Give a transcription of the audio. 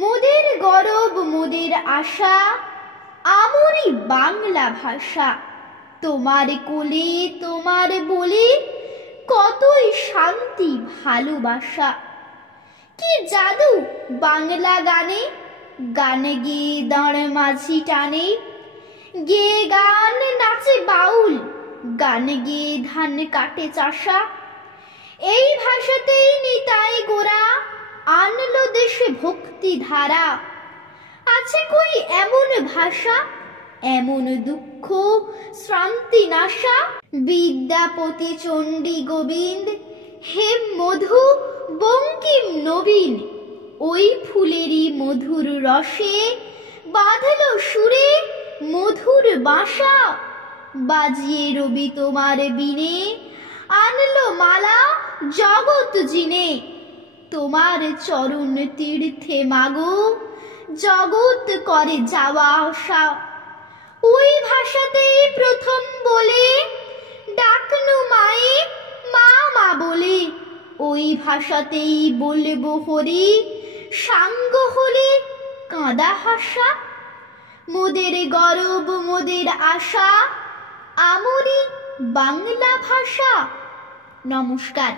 মোদের গরব মোদের আশা আমরি বাংলা ভাষা। তোমার কোলে তোমার বলে কতই শান্তি ভালোবাসা। কি জাদু বাংলা গানে, গানে গেয়ে দাঁড় মাঝি টানে। গেয়ে গান নাচে বাউল, গানে গেয়ে ধান কাটে চাষা। এই ভাষাতেই নিতাই গোরা আনলো দেশে ভক্তি ধারা। আছে কই এমন ভাষা, এমন দুঃখ শ্রান্তি নাশা। বিদ্যাপতি চণ্ডী গোবিন্দ হেম মধু বঙ্কিম নবীন। ওই ফুলেরই মধুর রসে বাঁধলো সুরে মধুর বাসা। বাজিয়ে রবি তোমার বিনে আনলো মালা জগৎ জিনে। তোমার চরণ তীর্থে মাগো জগৎ করে যাওয়া আসা। ওই ভাষাতেই প্রথম বলে ডাকনু মায়ে মা মা বলে। ওই ভাষাতেই বলবো হরি সাঙ্গ হলে কাঁদা হাসা। মোদের গরব মোদের আশা আমরি বাংলা ভাষা। নমস্কার।